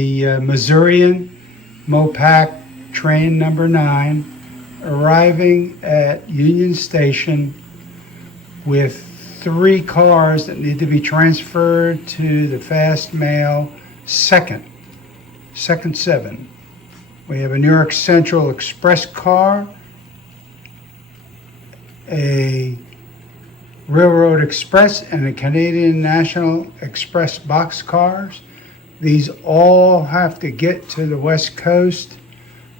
the Missourian MoPac train number 9 arriving at Union Station with 3 cars that need to be transferred to the Fast Mail second 7. We have a New York Central Express car, a Railroad Express, and a Canadian National Express box cars. These all have to get to the West Coast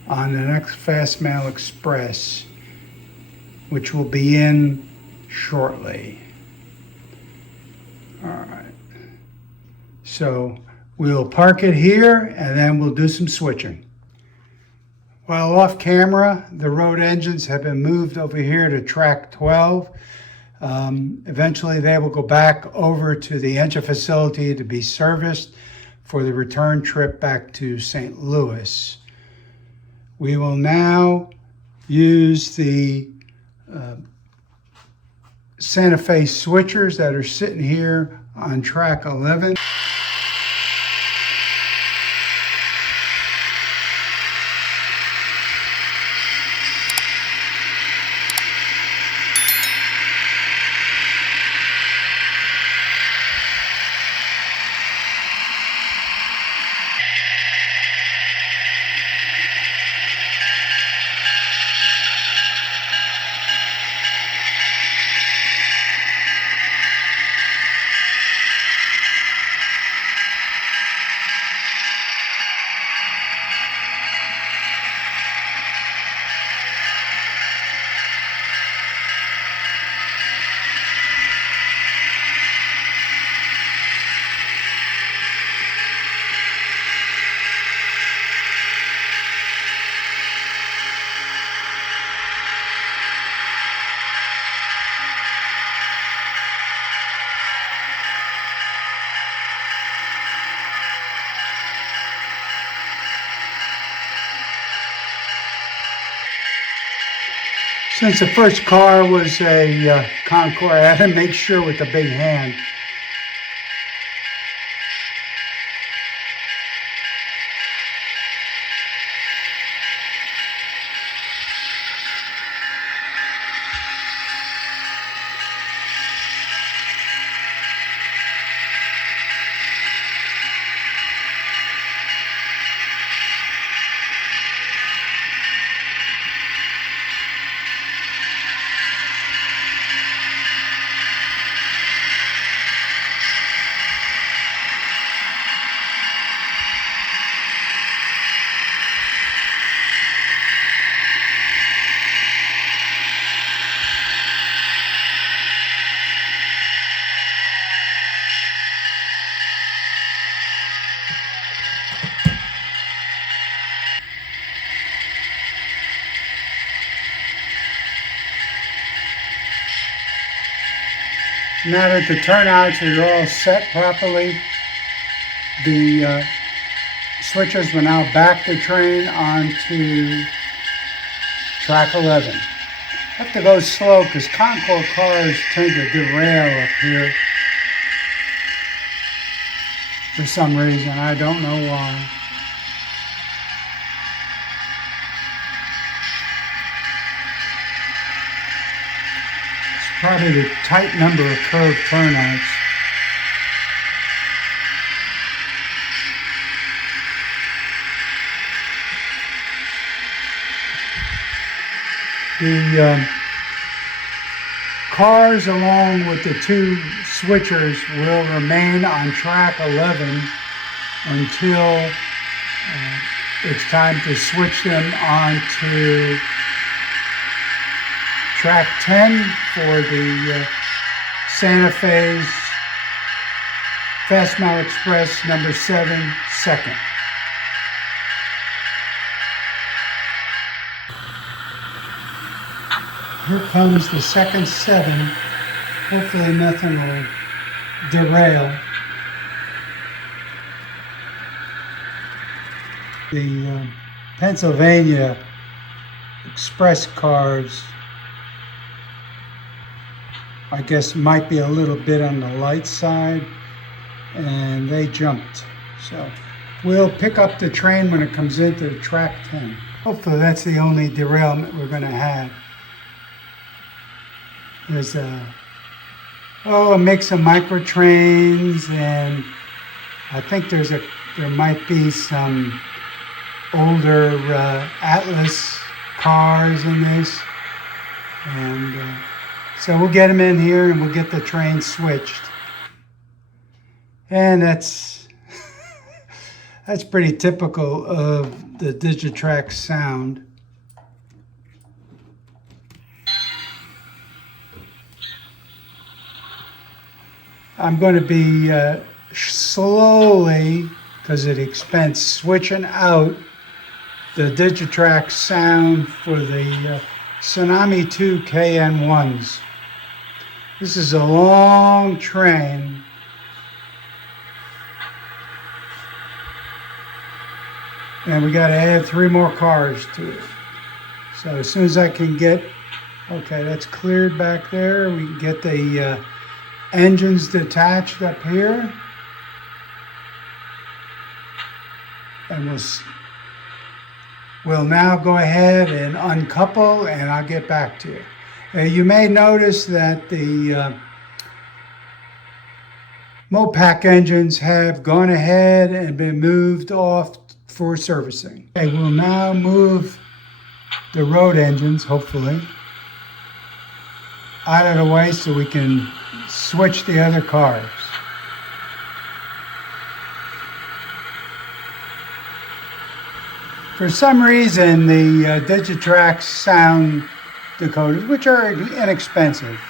on the next Fast Mail Express, which will be in shortly. All right. So we'll park it here and then we'll do some switching. While off camera, the road engines have been moved over here to track 12. Eventually they will go back over to the engine facility to be serviced for the return trip back to St. Louis. We will now use the Santa Fe switchers that are sitting here on track 11. Since the first car was a Concord, I had to make sure with the big hand. Now that the turnouts are all set properly, the switchers will now back the train onto track 11. I have to go slow because Concord cars tend to derail up here for some reason. I don't know why. Probably the tight number of curved turnouts. The cars along with the 2 switchers will remain on track 11 until it's time to switch them onto track 10 for the Santa Fe's Fast Mail Express number 7 second. Here comes the second 7. Hopefully nothing will derail. The Pennsylvania Express cars, I guess, might be a little bit on the light side, and they jumped. So We'll pick up the train when it comes into track 10. Hopefully that's the only derailment we're going to have. There's a mix of micro trains, and I think there might be some older Atlas cars in this. And so we'll get them in here and we'll get the train switched. And that's pretty typical of the Digitrax sound. I'm going to be slowly, because of the expense, switching out the Digitrax sound for the Tsunami 2 KN1s. This is a long train. And we got to add 3 more cars to it. So as soon as I can get, okay, that's cleared back there. We can get the engines detached up here. And we'll now go ahead and uncouple, and I'll get back to you. You may notice that the MoPac engines have gone ahead and been moved off for servicing. Okay, we'll now move the road engines, hopefully, out of the way so we can switch the other cars. For some reason, the Digitrax sound decoders, which are inexpensive,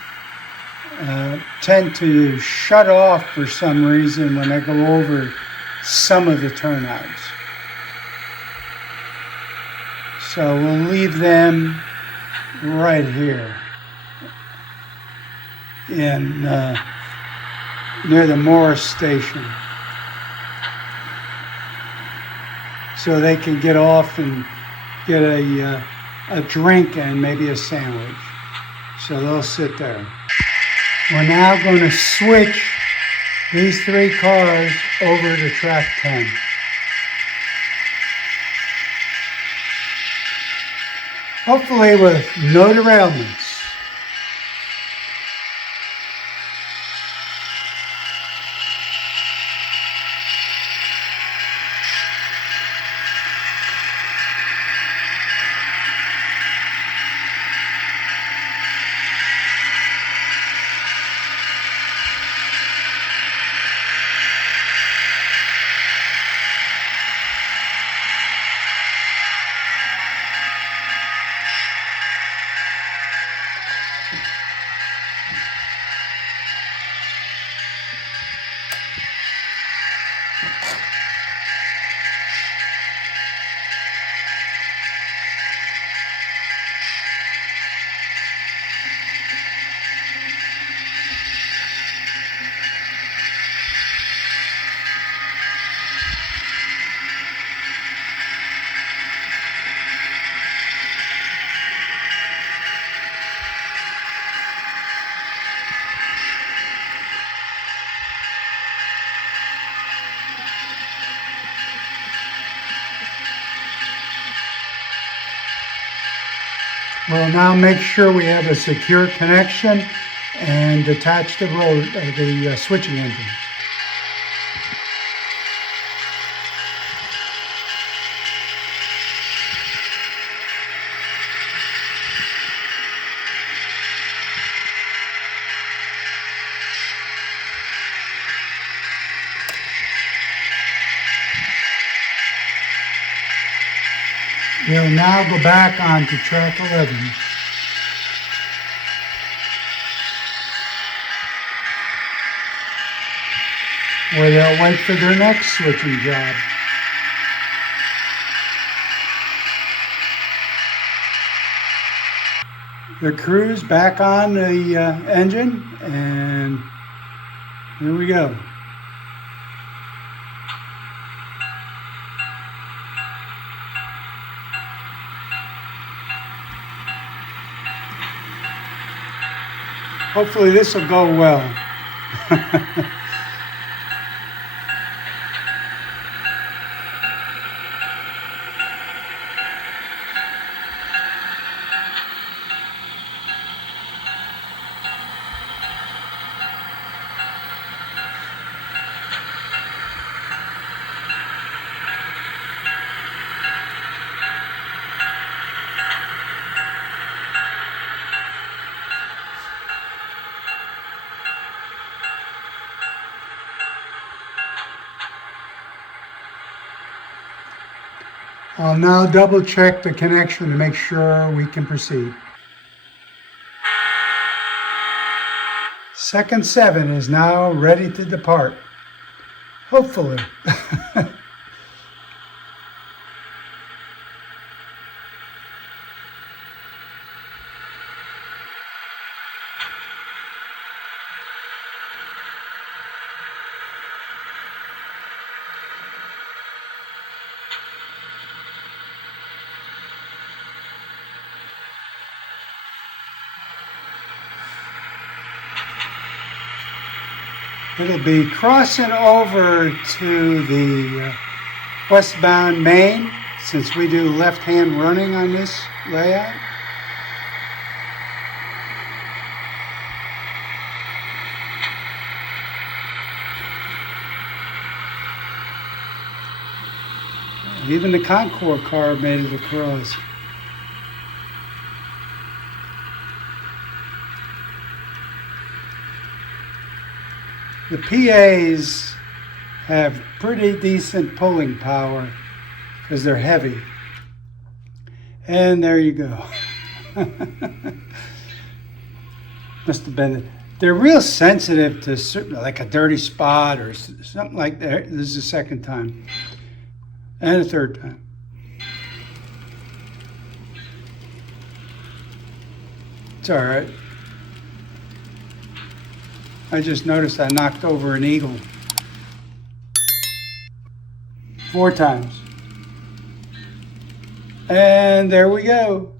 tend to shut off for some reason when I go over some of the turnouts. So we'll leave them right here in near the Morris station, so they can get off and get a drink and maybe a sandwich. So they'll sit there. We're now going to switch these 3 cars over to track 10. Hopefully with no derailments. We'll now make sure we have a secure connection and detach the switching engines. We'll now go back onto track 11. Where they'll wait for their next switching job. The crew's back on the engine, and here we go. Hopefully this will go well. I'll now double check the connection to make sure we can proceed. Second 7 is now ready to depart. Hopefully. It'll be crossing over to the westbound main, since we do left-hand running on this layout. Even the Concord car made it across. The PAs have pretty decent pulling power because they're heavy. And there you go. Must have been, they're real sensitive to certain, like a dirty spot or something like that. This is the second time. And a third time. It's all right. I just noticed I knocked over an eagle 4 times. And there we go.